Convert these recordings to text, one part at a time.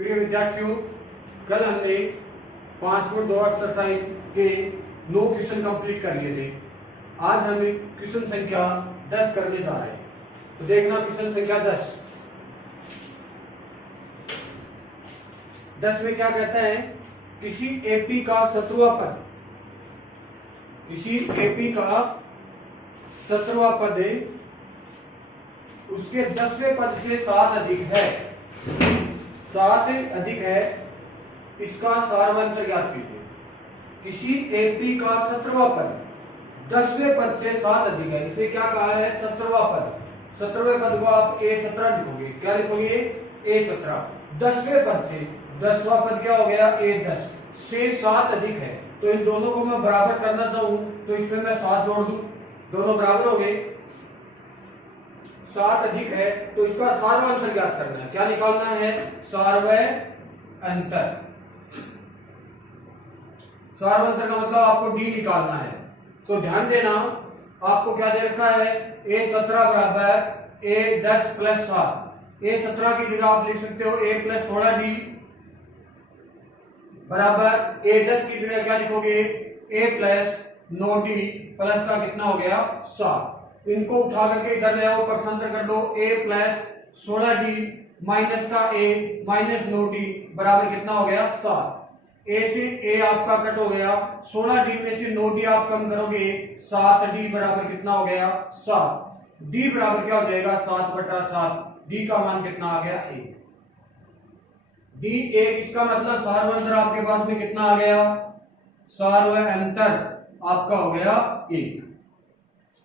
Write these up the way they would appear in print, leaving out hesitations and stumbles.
प्रिय विद्यार्थियों, कल हमने 5.2 एक्सरसाइज के 9 क्वेश्चन कंप्लीट कर लिए थे। आज हम क्वेश्चन संख्या 10 करने जा रहे हैं। तो देखना क्वेश्चन संख्या 10 में क्या कहता है, किसी एपी का 17वां पद, किसी एपी का 17वां पद उसके 10वें पद से 7 अधिक है, 7 अधिक है, इसका सारवंतर ज्ञात कीजिए। किसी एपी का 17वां पद 10वें पद से 7 अधिक है, इसने क्या कहा है 17वां पद, 17वें पद को आप A17 लिखोगे। क्या लिखोगे? A17। 10वें पद से 10वां पद क्या हो गया? A10 से 7 अधिक है। तो इन दोनों को मैं बराबर करना चाहूं तो इसमें मैं 7 जोड़ दूं, दोनों बराबर हो गए। 7 अधिक है तो इसका सारवंतर ज्ञात करना है। क्या निकालना है? सारवंतर। सारवंतर का मतलब आपको डी निकालना है। तो ध्यान देना, आपको क्या दे रखा है? A17 बराबर A10 प्लस 7। A17 की जगह आप लिख सकते हो A प्लस 16D बराबर A10 की जगह क्या लिखोगे? A प्लस 9D प्लस का कितना हो गया? 7। इनको उठा करके इधर ले आओ, पक्षांतर कर दो। A प्लस 16D माइनस का A माइनस 9D बराबर कितना हो गया? 7। A से A आपका कट हो गया, 16D में से 9D आप कम करोगे, 7D बराबर कितना हो गया? 7। D बराबर क्या हो जाएगा? 7/7। D का मान कितना आ गया? 1। D 1, इसका मतलब सारवंतर आपके पास में कितना आ गया? सारवंतर आपका हो गया 1।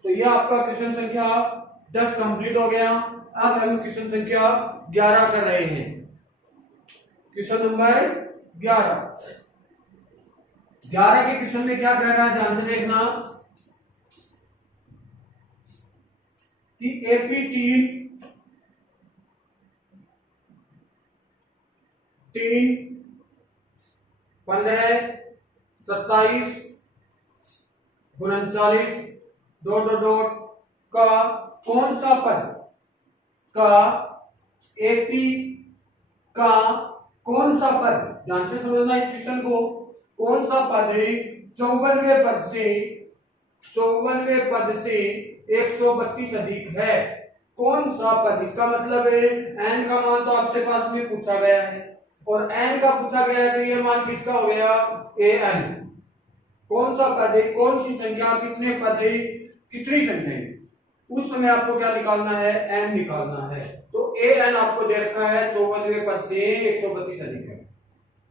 तो ये आपका क्वेश्चन संख्या 10 कंप्लीट हो गया। अब हम क्वेश्चन संख्या 11 कर रहे हैं। क्वेश्चन नंबर 11 के क्वेश्चन में क्या कह रहा है, ध्यान से देखना कि एपी 3, 15, 27, 39 का कौन सा पद का एपी का कौन सा पद, ध्यान से समझना इस क्वेश्चन को, कौन सा पद 54वें पद से 132 अधिक है? कौन सा पद? इसका मतलब है n का मान तो आपसे पास में पूछा गया है और n का पूछा गया है, तो ये मान किसका हो गया? an। कौन सा पद है, कौन सी संख्या, कितने पद है, कितनी संख्या है, उस समय आपको क्या निकालना है? n निकालना है। तो an आपको दे रखा है 54वें पद से 132 अधिक है।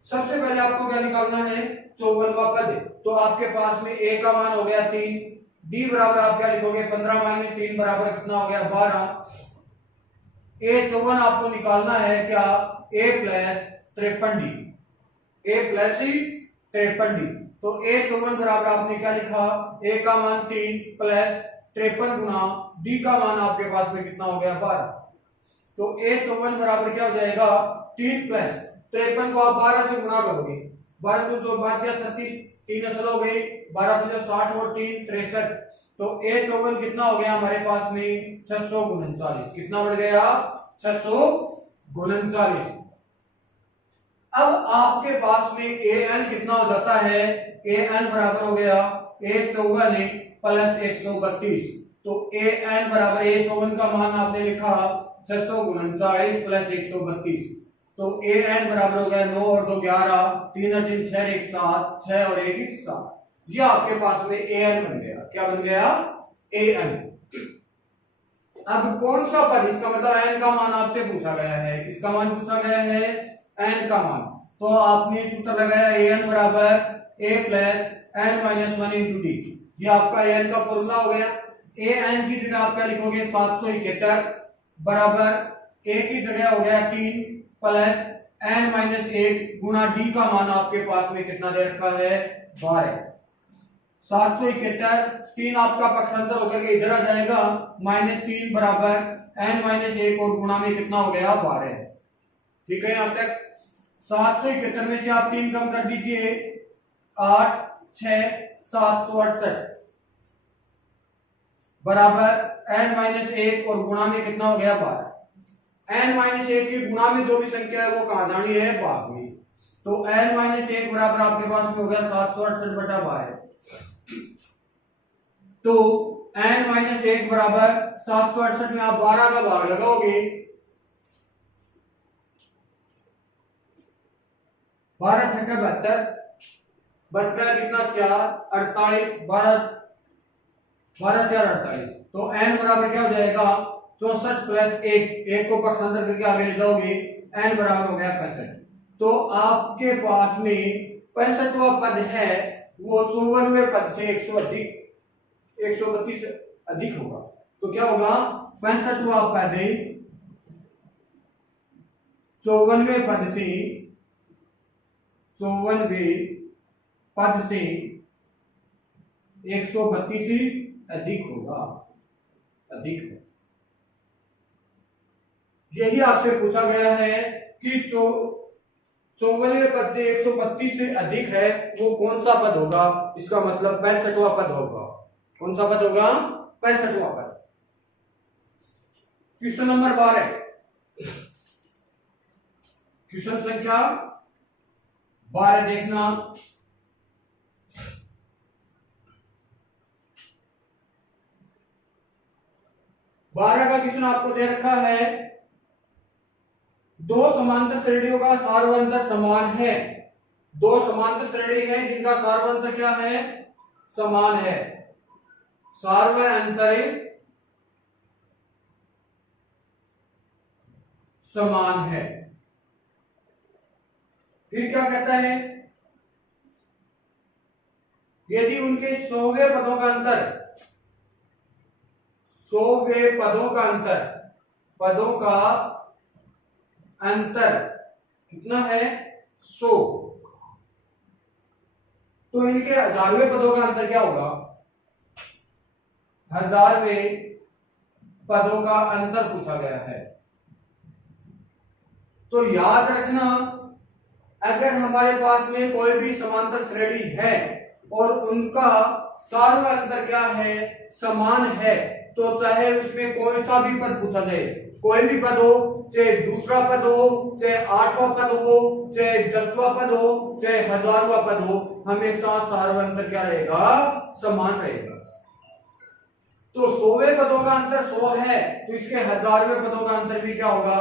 सबसे पहले आपको क्या निकालना है? 54वां पद। तो आपके पास में a का मान हो गया 3, d बराबर आप क्या लिखोगे? 15 माइनस 3 बराबर कितना हो गया? 12। A54 आपको निकालना है क्या? a plus 53D, a plus 53D। तो A54 बराबर आपने क्या लिखा? a का मान 3 प्लस 53 गुना d का मान आपके पास में कितना हो गया? 12। तो A54 बराबर क्या हो जाएगा? 3 प्लस 53 को आप 12 से गुना करोगे, 12 तो 2 बात क्या 36, 3 असल हो गई, 12 तो 60 और 3 63। तो A54 कितना हो गया हमारे पास में? 639। कितना बढ़ गया? 639। अब आपके पास में an कितना हो जाता है? an बराबर हो गया A54 प्लस 132। तो an बराबर A54 का मान आपने लिखा 639 प्लस 132। तो an बराबर हो गया 9 और 2 11, 3 और 3 6 1 7, 6 और 1 7। ये आपके पास में an बन गया। क्या बन गया? an। अब कौन सा पद, इसका मतलब n का मान आपसे पूछा गया है। किसका मान पूछा गया है? n का मान। तो आपने सूत्र लगाया an बराबर a plus n minus 1 into D. ये आपका an का फॉर्मूला हो गया। an की जगह आप क्या लिखोगे? 771 बराबर a की जगह हो गया 3 प्लस n माइनस 1 गुना d का मान आपके पास में कितना दे रखा है? 12। 771, 3 आपका पक्षांतर होकर के इधर आ जाएगा, -3 बराबर n माइनस 1 और गुणा में कितना हो गया? 12। ठीक है यहां तक? 771 में से आप 3 कम कर दीजिए, 8 6 768 बराबर n माइनस 1 और गुणा में कितना हो गया? 12। n-1 की गुणा में जो भी संख्या है वो कहां जानी है, भाग में। तो n-1 बराबर आपके पास में हो गया 768/12। तो n-1 बराबर 768 में आप 12 का भाग लगाओगे, 12 छक्के 72, बच गया कितना 4, 48, 12 4 48। तो n बराबर क्या हो जाएगा 64 प्लस 1 को पक्षांतर करके आगे ले जाओगे, n बराबर हो गया 65। तो आपके पास में 65वां पद है वो 54वें पद से 132 अधिक होगा। तो क्या होगा 65वां पद 54वें पद से 132 अधिक होगा, अधिक है। यही आपसे पूछा गया है कि 54वें पद से 132 से अधिक है वो कौन सा पद होगा। इसका मतलब 65वां पद होगा। कौन सा पद होगा, 65वां पद। क्वेश्चन नंबर 12, क्वेश्चन संख्या 12 देखना। 12 का क्वेश्चन आपको दे रखा है, दो समांतर श्रेणियों का सार्वंतर समान है। दो समांतर श्रेणी है जिनका सार्वंतर क्या है, समान है। सार्वंतर समान है। फिर क्या कहता है, यदि उनके 100वें पदों का अंतर, 100वें पदों का अंतर, पदों का अंतर कितना है 100, तो इनके 1000वें पदों का अंतर क्या होगा, 1000वें पदों का अंतर पूछा गया है। तो याद रखना, अगर हमारे पास में कोई भी समांतर श्रेणी है और उनका सार्वंतर क्या है, समान है, तो चाहे उसमें कोई सा भी पद पूछा जाए, कोई भी पद हो, चाहे दूसरा पद हो, चाहे 8वां पद हो, चाहे 10वां पद हो, चाहे 1000वां पद हो, हमेशा सार्वंतर क्या रहेगा, समान रहेगा। तो 100वें पदों का अंतर 100 है, तो इसके 1000वें पदों का अंतर भी क्या होगा,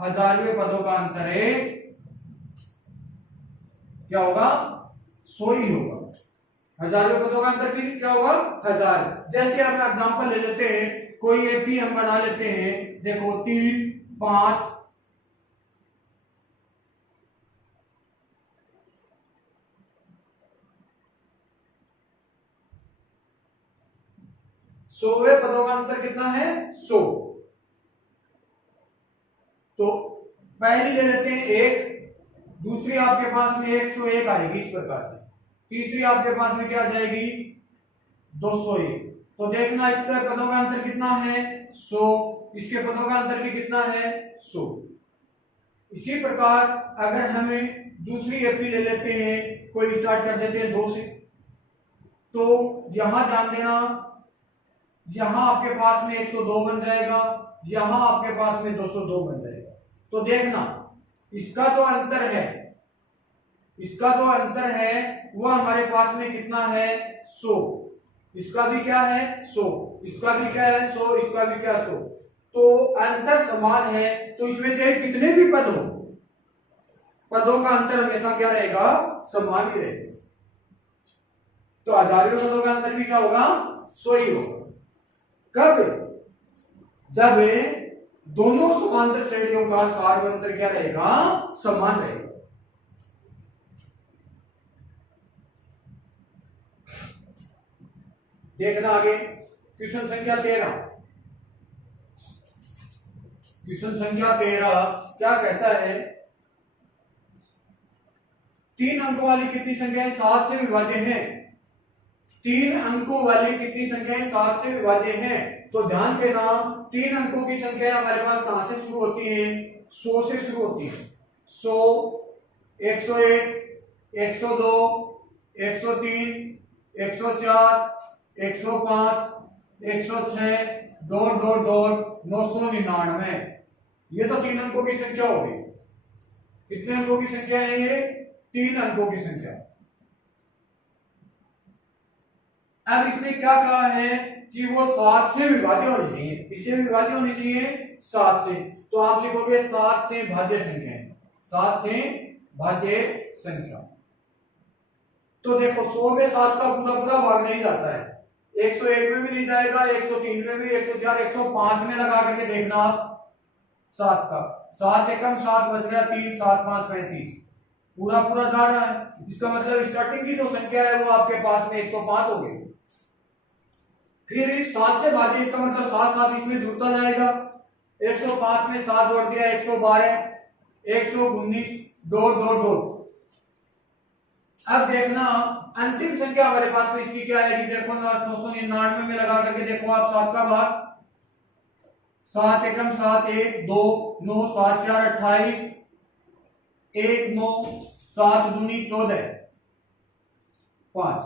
1000वें पदों का अंतर है क्या होगा, 100 ही होगा। 1000वें पदों का अंतर भी क्या होगा, 1000। जैसे हम एग्जांपल ले लेते हैं, कोई एपी हम बना लेते हैं, देखो 3 5 100वें पदों का अंतर कितना है 100। तो पहली ले लेते हैं 1, दूसरी आपके पास में 101 आएगी इस प्रकार से, तीसरी आपके पास में क्या आ जाएगी 201। तो देखना इसके पदों का अंतर कितना है 100, इसके पदों का अंतर भी कितना है 100। इसी प्रकार अगर हमें दूसरी एपी ले लेते हैं, कोई स्टार्ट कर देते हैं 2 से, तो यहां जान देना, यहां आपके पास में 102 बन जाएगा, यहां आपके पास में 202 बन जाएगा। तो देखना इसका जो अंतर है, इसका जो अंतर है वो हमारे पास में कितना है 100, इसका भी क्या है 100, इसका भी क्या है 100, इसका भी क्या 100। तो अंतर समान है, तो इसमें से कितने भी पद हो, पदों का अंतर हमेशा क्या रहेगा, समान ही रहेगा। तो 1000वें पदों का अंतर भी क्या होगा 100 ही होगा। कब, जब दोनों समांतर श्रेणियों का सार्वंतर क्या रहेगा, समान रहेगा। देखना आगे क्वेश्चन संख्या 13। क्वेश्चन संख्या 13 क्या कहता है, 3 अंकों वाली कितनी संख्याएं 7 से विभाज्य हैं। 3 अंकों वाली कितनी संख्याएं 7 से विभाज्य हैं। तो ध्यान देना, 3 अंकों की संख्या हमारे पास कहां से शुरू होती है, 100 से शुरू होती है। 100, 101, 102, 103, 104, 105, 106, 999, ये तो 3 अंकों की संख्या हो गई। कितने अंकों की संख्या है ये? 3 अंकों की संख्या। अब इसने क्या कहा है कि वो 7 से विभाज्य होनी चाहिए। किससे विभाज्य होनी चाहिए? 7 से। तो आप लिखोगे 7 से भाज्य संख्या है, 7 से भाज्य संख्या। तो देखो 100 में 7 का पूरा पूरा भाग नहीं जाता है, 101 में भी नहीं जाएगा, 103 में भी, 104, 105 में लगा करके देखना आप 7 का। 7 एकम 7 बच गया 3, 7 5 35, पूरा पूरा जा रहा है। इसका मतलब स्टार्टिंग की जो संख्या है वो आपके पास में 105 हो गई। फिर 7 से भाज्य, इसका मतलब 7 7 इसमें जुड़ता जाएगा। 105 में 7 जोड़ दिया 112, 119, 2 2 2। अब देखना अंतिम संख्या हमारे पास में इसकी क्या है? देखो 999 में लगा करके देखो आप 7 का भाग, 7 एकम 7 1 2 9 7 4 28, 1 9 7 दूनी 14 5,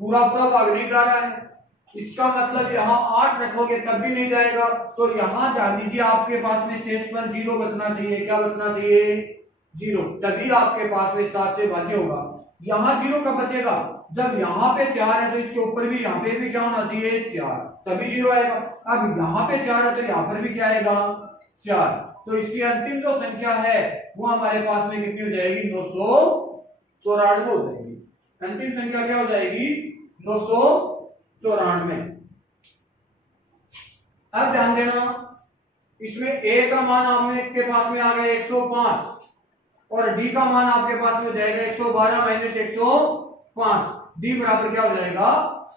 पूरा पूरा भाग नहीं जा रहा है। इसका मतलब यहाँ 8 रखोगे तब भी नहीं जाएगा। तो यहाँ ध्यान दीजिए आपके पास में शेष पर 0 बचना चाहिए। क्या बचना चाहिए? 0, तभी आपके पास में 7 से भाज्य होगा। यहाँ 0 कब बचेगा? जब यहाँ पे 4 है तो इसके ऊपर भी यहाँ पे भी क्या होना चाहिए? 4, तभी 0 आएगा। अब यहाँ पे 4 है तो यहाँ पर भी क्या आएगा? 4। तो इसकी अंतिम जो संख्या है वो हमारे पास में कितनी हो जाएगी? 994 हो जाएगी। अंतिम संख्या क्या हो जाएगी? 994। अब ध्यान देना, इसमें a का मान आपके पास में आ गया 105 और d का मान आपके पास में हो जाएगा 112 माइनस 105, d बराबर क्या हो जाएगा?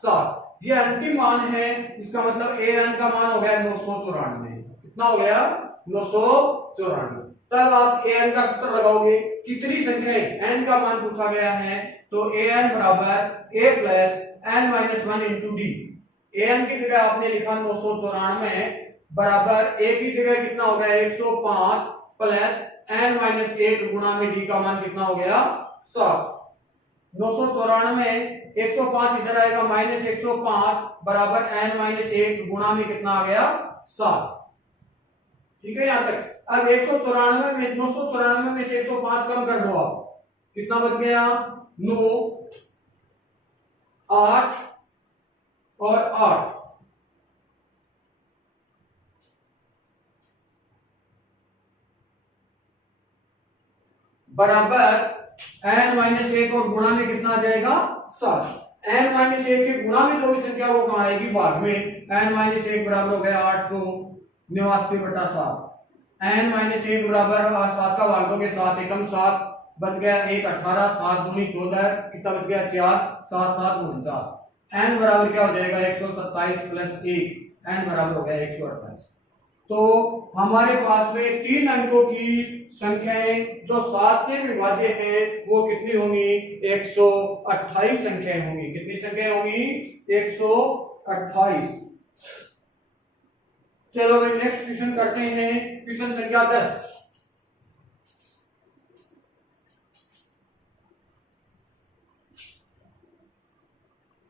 7। ये अंतिम मान है। इसका मतलब an का मान हो गया 994। कितना हो गया? 994। तब आप an का सूत्र लगाओगे। कितनी संख्या n का मान पूछा गया है तो an बराबर a plus n minus 1 into D. an की जगह आपने लिखा 994 बराबर a की जगह कितना हो गया? 105 प्लस n माइनस 1 गुणा में d का मान कितना हो गया? 7। 994 105 इधर आएगा माइनस 105 बराबर n माइनस 1 गुणा में कितना आ गया? 7। ठीक है यहां तक। अब 194 में 994 में से 105 कम कर दो आप, कितना बच गया? 9 8 और 8। बराबर n माइनस 1 और गुणा में कितना आ जाएगा? 7। n माइनस 1 के गुणा में जो भी संख्या वो कहां आएगी? भाग में। n माइनस 1 बराबर हो गया 889 बटा 7। n माइनस 1 बराबर 7 का भाग दोगे 7 एकम 7 बच गया 1 18, 7 दूनी 14, कितना बच गया? 4, 7 7 49। n बराबर क्या हो जाएगा? 127 प्लस 1, n बराबर हो गया 128। तो हमारे पास में 3 अंकों की संख्याएं जो 7 से विभाज्य हैं वो कितनी होंगी? 128 संख्याएं होंगी। कितनी संख्याएं होंगी? 128। चलो भाई नेक्स्ट क्वेश्चन करते हैं। क्वेश्चन संख्या 10।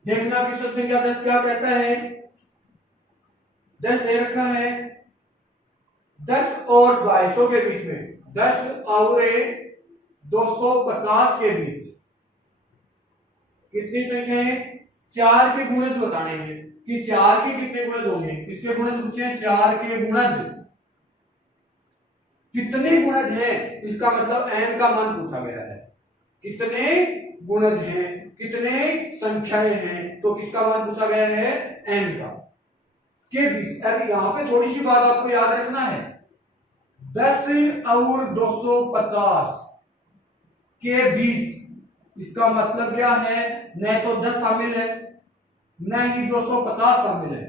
देखना क्वेश्चन संख्या 10 क्या कहता है। 10 दे रखा है 10 और 250 के बीच में, 10 और 250 के बीच कितनी संख्या है? 4 के गुणज बताने हैं कि 4 के कितने गुणज होंगे। किसके गुणज पूछे हैं? 4 के गुणज। कितने गुणज हैं इसका मतलब n का मान पूछा गया है। कितने गुणज हैं, कितने संख्याएं हैं, तो किसका मान पूछा गया है? n का। के बीच। अरे यहां पे थोड़ी सी बात आपको याद रखना है, 10 और 250 के बीच, इसका मतलब क्या है? न तो 10 शामिल है न ही 250 शामिल है,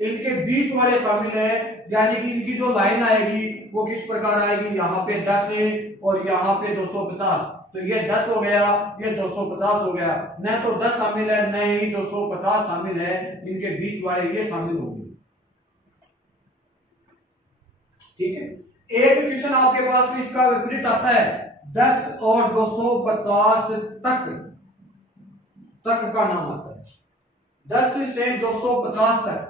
इनके बीच वाले शामिल है। यानी कि इनकी जो लाइन आएगी वो किस प्रकार आएगी? यहाँ पे 10 है और यहाँ पे 250, तो ये 10 हो गया, ये 250 हो गया। न तो 10 शामिल है न ही 250 शामिल है, इनके बीच वाले ये शामिल होंगे। ठीक है। एक क्वेश्चन आपके पास में इसका विपरीत आता है, 10 और 250 तक का नाम आता है। 10 से 250 तक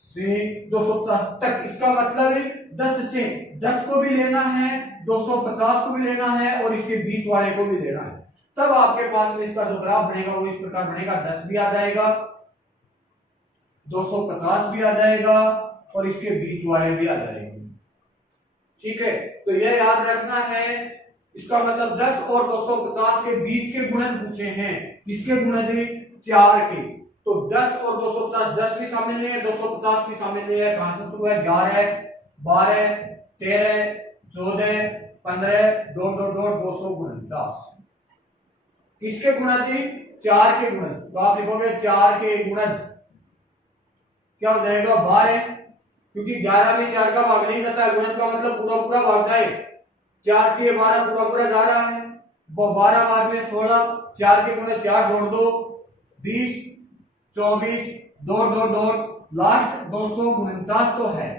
से 250 तक। इसका मतलब है 10 से 10 को भी लेना है, 250 को भी लेना है और इसके बीच वाले को भी लेना है। तब आपके पास में इसका जो ग्राफ बनेगा वो इस प्रकार बनेगा। 10 भी आ जाएगा, 250 भी आ जाएगा और इसके बीच वाले भी आ जाएंगे। ठीक है, तो यह याद रखना है। इसका मतलब 10 और 250 के बीच के गुणज पूछे हैं। किसके गुणज हैं? 4 के। तो 10 और 250, 10 भी शामिल नहीं है, 250 भी शामिल नहीं है। कहां से शुरू है? 11, 12, 13, 14, 15, 249। किसके गुणज? 4 के गुणज। तो आप लिखोगे 4 के गुणज क्या हो जाएगा? 12, क्योंकि 11 में 4 का भाग नहीं जाता है। गुणज का मतलब पूरा पूरा भाग जाए। 4 के 12 पूरा पूरा जा रहा है, 12 भाग में 16, 4 के गुणे 4 जोड़ दो 20, 24, 2 लास्ट 249 तो है।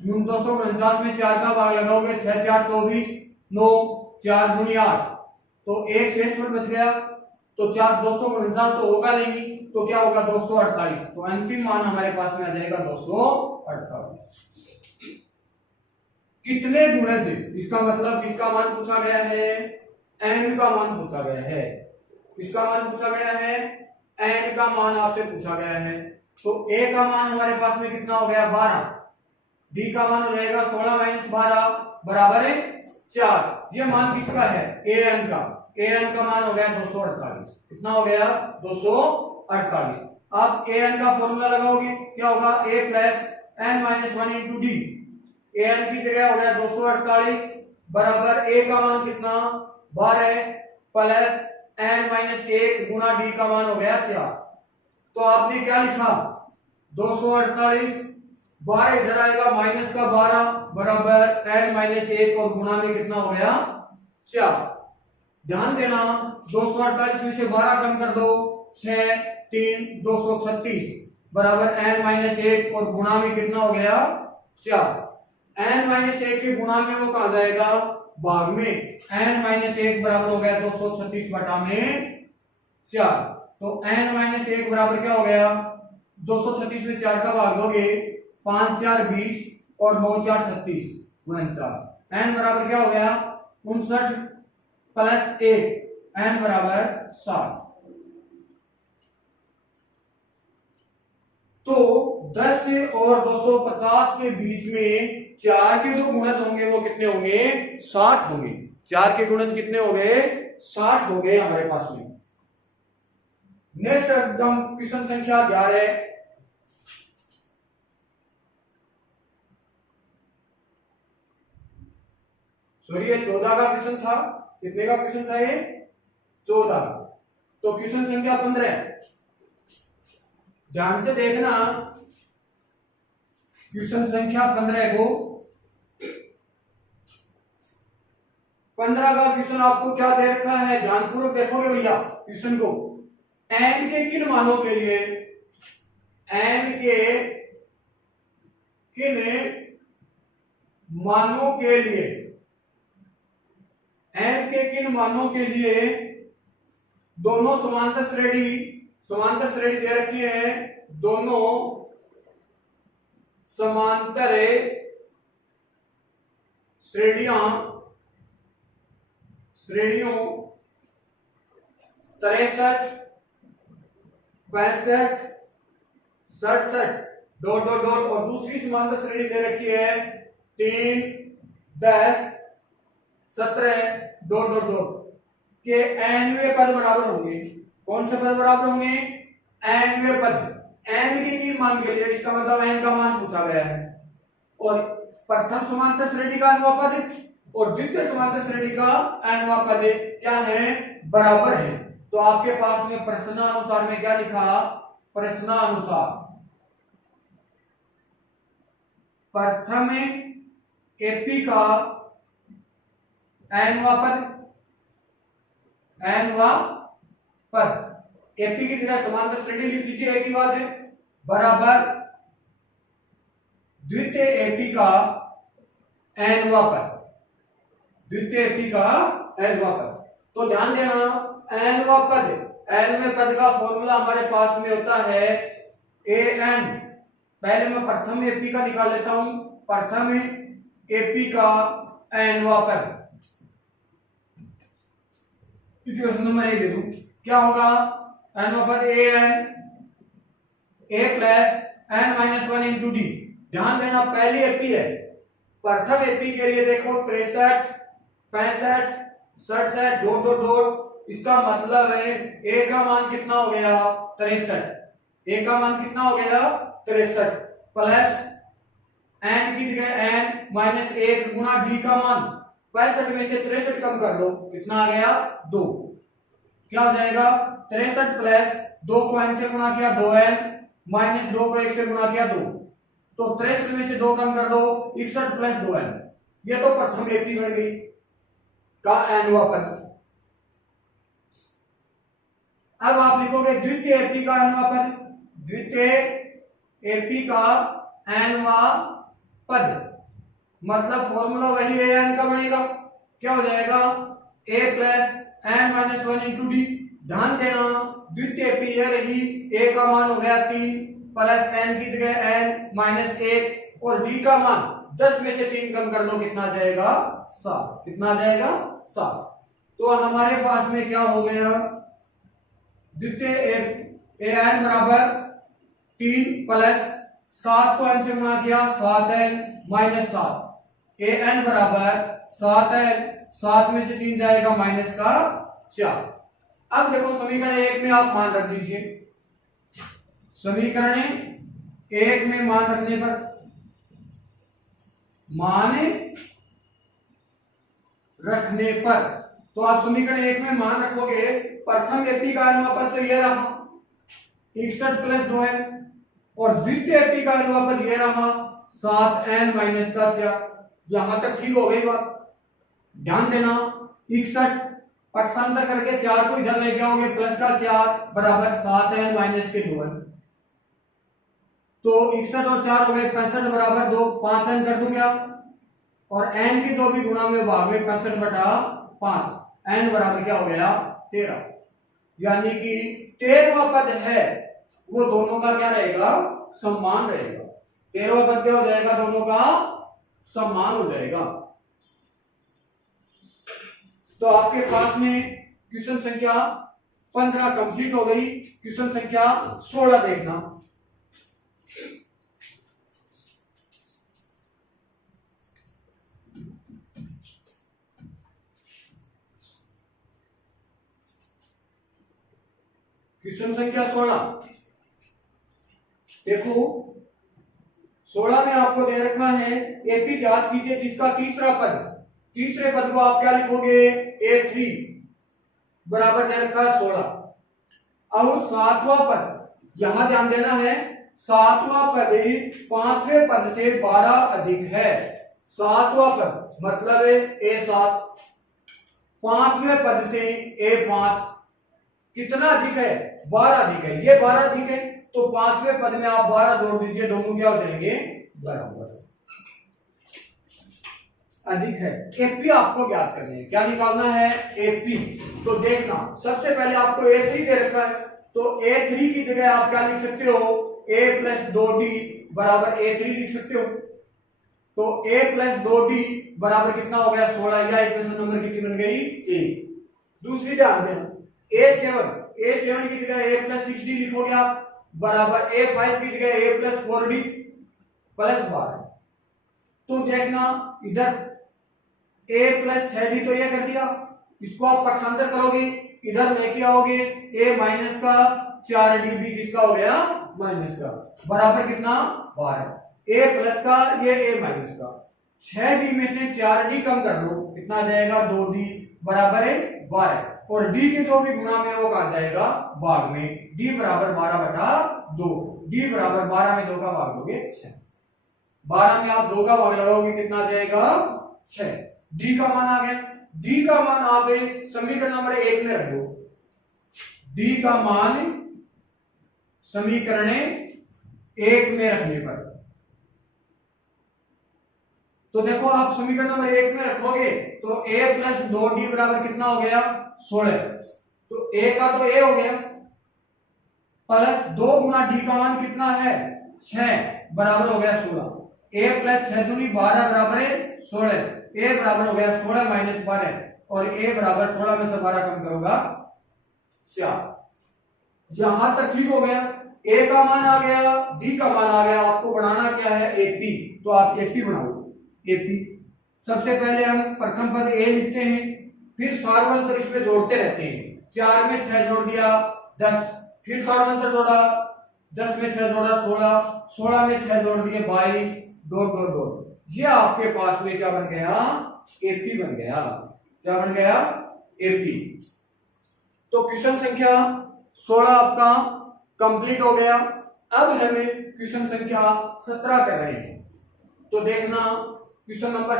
249 में 4 का भाग लगाओगे 6 4 24, 9 4 दूनी 8, तो एक शेष पर बच गया। तो 4 249 तो होगा नहीं, तो क्या होगा? 248। तो अंतिम मान हमारे पास में आ जाएगा 248। कितने गुणज? इसका मतलब किसका मान पूछा गया है? n का मान पूछा गया है। किसका मान पूछा गया है? n का मान आपसे पूछा गया है। तो a का मान हमारे पास में कितना हो गया? 12। d का मान हो जाएगा 16 - 12 बराबर है 4। ये मान किसका है? an का। an का मान हो गया 248। कितना हो गया? 248। आप an का फॉर्मूला लगाओगे, क्या होगा? a plus n - 1 into D. an की जगह हो गया 248 बराबर a का मान कितना? 12 प्लस n - 1 गुना d का मान हो गया 4। तो आपने क्या लिखा? 248, 12 इधर आएगा माइनस का 12 बराबर n - 1 और गुना में कितना हो गया? 4। ध्यान देना, 248 में से 12 कम कर दो, 6 3 236 बराबर n - 1 और गुणा में कितना हो गया? 4। n - 1 के गुणा में वो कहां जाएगा? भाग में। n - 1 बराबर हो गया 236 बटा में 4। तो n - 1 बराबर क्या हो गया? 236 में 4 का भाग दोगे 5 4 20 और 9 4 36 49। n बराबर क्या हो गया? 59 प्लस 1, n बराबर 60। तो 10 और 250 के बीच में 4 के जो गुणज होंगे वो कितने होंगे? 60 होंगे। 4 के गुणज कितने हो गए? 60 हो गए हमारे पास में। नेक्स्ट एग्जाम क्वेश्चन संख्या 11। सॉरी, ये 14 का क्वेश्चन था। कितने का क्वेश्चन था ये? 14। तो क्वेश्चन संख्या 15। ध्यान से देखना, क्वेश्चन संख्या 15 को 15 का क्वेश्चन आपको क्या दे रखा है? ध्यानपूर्वक देखोगे भैया क्वेश्चन को। n के किन मानों के लिए? n के किन मानों के लिए? n के किन मानों के लिए दोनों समांतर श्रेणी दे रखी है। दोनों समांतर श्रेणियों 63 65 67 डॉट डॉट डॉट और दूसरी समांतर श्रेणी दे रखी है 3 10 17 डॉट डॉट डॉट के nवें पद बराबर होंगे। कौन से पद बराबर होंगे? nवें पद। n के किन मान के लिए? इसका मतलब n का मान पूछा गया है। और प्रथम समांतर श्रेणी का nवां पद और द्वितीय समांतर श्रेणी का nवां पद क्या है? बराबर है। तो आपके पास में प्रश्नानुसार में क्या लिखा? प्रश्नानुसार प्रथम एपी का nवां पद एपी की जगह समांतर श्रेणी लिख लीजिए, एक ही बात है, बराबर द्वितीय एपी का nवां पद। द्वितीय एपी का nवां पद। तो ध्यान देना, nवां पद, nवें पद का फॉर्मूला हमारे पास में होता है an पहले मैं प्रथम एपी का निकाल लेता हूं। प्रथम एपी का nवां पद इक्वेशन नंबर 1 ले दूं, क्या होगा? nवां पद a plus n minus 1 into D. ध्यान देना पहली एपी है, प्रथम एपी के लिए देखो 63 65 67 दो दो दो, इसका मतलब है a का मान कितना हो गया? 63। a का मान कितना हो गया? 63 प्लस n की जगह n माइनस 1 गुना d का मान 65 में से 63 कम कर दो, कितना आ गया? 2। क्या हो जाएगा? 63 प्लस 2 को n से गुणा किया 2n माइनस 2 को 1 से गुणा किया 2, तो 63 में से 2 कम कर दो 61 प्लस 2n। ये तो प्रथम एपी बन गई का nवां पद। अब आप लिखोगे द्वितीय एपी का nवां पद। द्वितीय एपी का nवां पद मतलब फॉर्मूला वही है, n का बनेगा, क्या हो जाएगा? a plus n minus 1 into D. ध्यान देना द्वितीय एपी यह रही, a का मान हो गया 3 प्लस n की जगह n माइनस 1 और d का मान 10 में से 3 कम कर दो, कितना आ जाएगा? 7। कितना आ जाएगा? 7। तो हमारे पास में क्या हो गया? द्वितीय an बराबर 3 प्लस 7 को n से गुणा किया 7n माइनस 7, an बराबर 7n, 7 में से 3 जाएगा माइनस का 4। अब देखो समीकरण 1 में आप मान रख दीजिए। समीकरण 1 में मान रखने पर तो आप समीकरण 1 में मान रखोगे, प्रथम एपी का nवां पद तो यह रहा 61 प्लस 2n और द्वितीय एपी का nवां पद यह रहा 7n माइनस का 4। यहां तक ठीक हो गई बात। ध्यान देना 61 पक्षांतर करके 4 को इधर लेके आओगे, प्लस का 4 बराबर 7n माइनस के 2n, तो 61 और 4 हो गए 65 बराबर 2, 5n कर दूं क्या? और n की 2 भी गुणा में भाग में 65 बटा 5, n बराबर क्या हो गया? 13। यानी कि 13वां पद है वो दोनों का क्या रहेगा? समान रहेगा। 13वां पद क्या हो जाएगा? दोनों का समान हो जाएगा। तो आपके पास में क्वेश्चन संख्या 15 कंप्लीट हो गई। क्वेश्चन संख्या 16 देखना। क्वेश्चन संख्या 16 देखो, 16 में आपको दे रखा है एपी ज्ञात कीजिए जिसका तीसरा पद, तीसरे पद को आप क्या लिखोगे? a3 बराबर दे रखा है 16। अब सातवां पद, यहां ध्यान देना है, सातवां पद 5वें पद से 12 अधिक है। सातवां पद मतलब है a7, 5वें पद से a5 कितना अधिक है? 12 अधिक है। ये 12 अधिक है तो 5वें पद में आप 12 जोड़ दीजिए, दोनों क्या हो जाएंगे? बराबर अधिक है। एपी आपको ज्ञात करनी है, क्या निकालना है? एपी। तो देखना सबसे पहले आपको a3 दे रखा है, तो a3 की जगह आप क्या लिख सकते हो? a प्लस 2d बराबर a3 लिख सकते हो। तो a प्लस 2d बराबर कितना हो गया? 16। या इक्वेशन नंबर कितनी बन गई? 1। दूसरी ध्यान देना a7 की जगह a प्लस 6d लिखोगे आप, बराबर a5 की जगह a प्लस 4d प्लस 12। तो देखना इधर a प्लस 6d तो ये कर दिया, इसको आप पक्षांतर करोगे, इधर लेके आओगे a माइनस का 4d भी किसका हो गया? माइनस का, बराबर कितना? 12। a प्लस का ये a माइनस का, 6d में से 4d कम कर दो, कितना आ जाएगा? 2d बराबर है 12। और d के जो भी गुणा में वो कहा जाएगा भाग में, d बराबर 12 बटा 2, d बराबर 12 में 2 का भाग दोगे 6, 12 में आप 2 का भाग लगाओगे, कितना आ जाएगा? 6। d का मान आ गया। d का मान आप समीकरण नंबर 1 में रख दो। d का मान समीकरण 1 में रखने पर, तो देखो आप समीकरण नंबर 1 में रखोगे तो a प्लस 2d बराबर कितना हो गया? 16। तो a का तो a हो गया, प्लस 2 गुना d का मान कितना है? 6 बराबर हो गया 16, ए प्लस 6 दूनी 12 बराबर है 16, ए बराबर हो गया 16 माइनस 12 और ए बराबर 16 में से 12 कम करोगा 4। यहां तक ठीक हो गया, ए का मान आ गया, डी का मान आ गया, आपको बनाना क्या है एपी, तो आप एपी बनाओ। एपी सबसे पहले हम प्रथम पद ए लिखते हैं, फिर सार्वंतर इसमें जोड़ते रहते हैं, 4 में 6 जोड़ दिया 10, फिर सार्वंतर जोड़ा 10 में 6 जोड़ा 16, 16 में 6 जोड़ दिए 22, डॉट डॉट डॉट, ये आपके पास में क्या बन गया एपी बन गया। क्या बन गया एपी। तो क्वेश्चन संख्या 16 आपका कंप्लीट हो गया। अब हमें क्वेश्चन संख्या 17 कर रहे हैं, तो देखना क्वेश्चन नंबर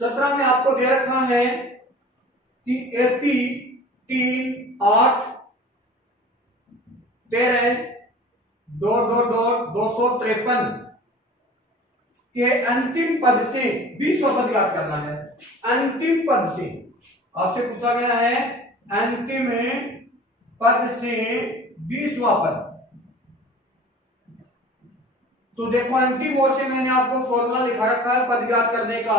17 में आपको दे रखा है कि एपी 3 8 13 डॉट डॉट डॉट 253 के अंतिम पद से 20वां पद याद करना है। अंतिम पद से आपसे पूछा गया है, अंतिम पद से 20वां पद। तो देखो अंतिम ओर से मैंने आपको फॉर्मूला लिखा रखा है पद याद करने का।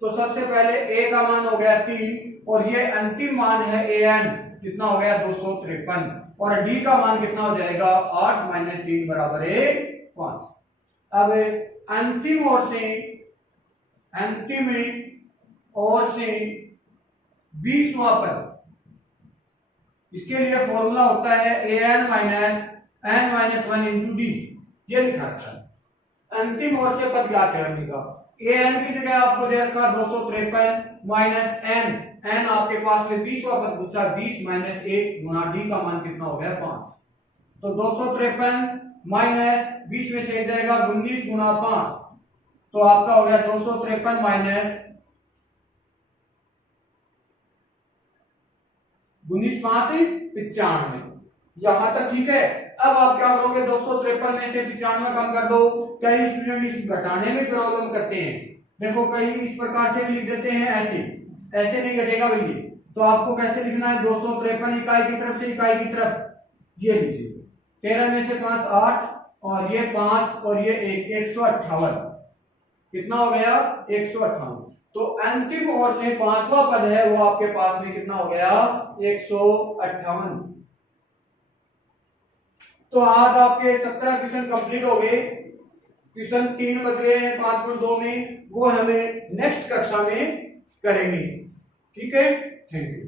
तो सबसे पहले ए का मान हो गया 3 और ये अंतिम मान है एन, कितना हो गया 253, और डी का मान कितना हो जाएगा 8 माइनस 3 बराबर है 5। अब अंतिम ओर से 20वां पद, इसके लिए फॉर्मूला होता है an माइनस 1 इंटू डी, ये लिखा था अंतिम ओर से पद याद करने का। an की जगह आपको दे रखा 253 माइनस n आपके पास में 20वां पद पूछा 20 माइनस 1 गुना डी का मान कितना हो गया 5। तो 253 माइनस 20 में से एक जाएगा 19 गुना 5, तो आपका हो गया 253 माइनस 19 5 95। यहां तक ठीक है। अब आप क्या करोगे 253 में से 95 कम कर दो। कई स्टूडेंट इस घटाने में प्रॉब्लम करते हैं, देखो कई इस प्रकार से भी लिख देते हैं, ऐसे नहीं घटेगा भैया। तो आपको कैसे लिखना है 253 इकाई की तरफ से इकाई की तरफ, ये लीजिए 13 में से 5 8 और ये 5 और ये 1 158, कितना हो गया 158। तो अंतिम ओर से 5वां पद है वो आपके पास में कितना हो गया 158। तो आज आपके 17 क्वेश्चन कंप्लीट हो गए। क्वेश्चन 3 बच गए हैं 5.2 में, वो हमें नेक्स्ट कक्षा में करेंगे। ठीक है, थैंक यू।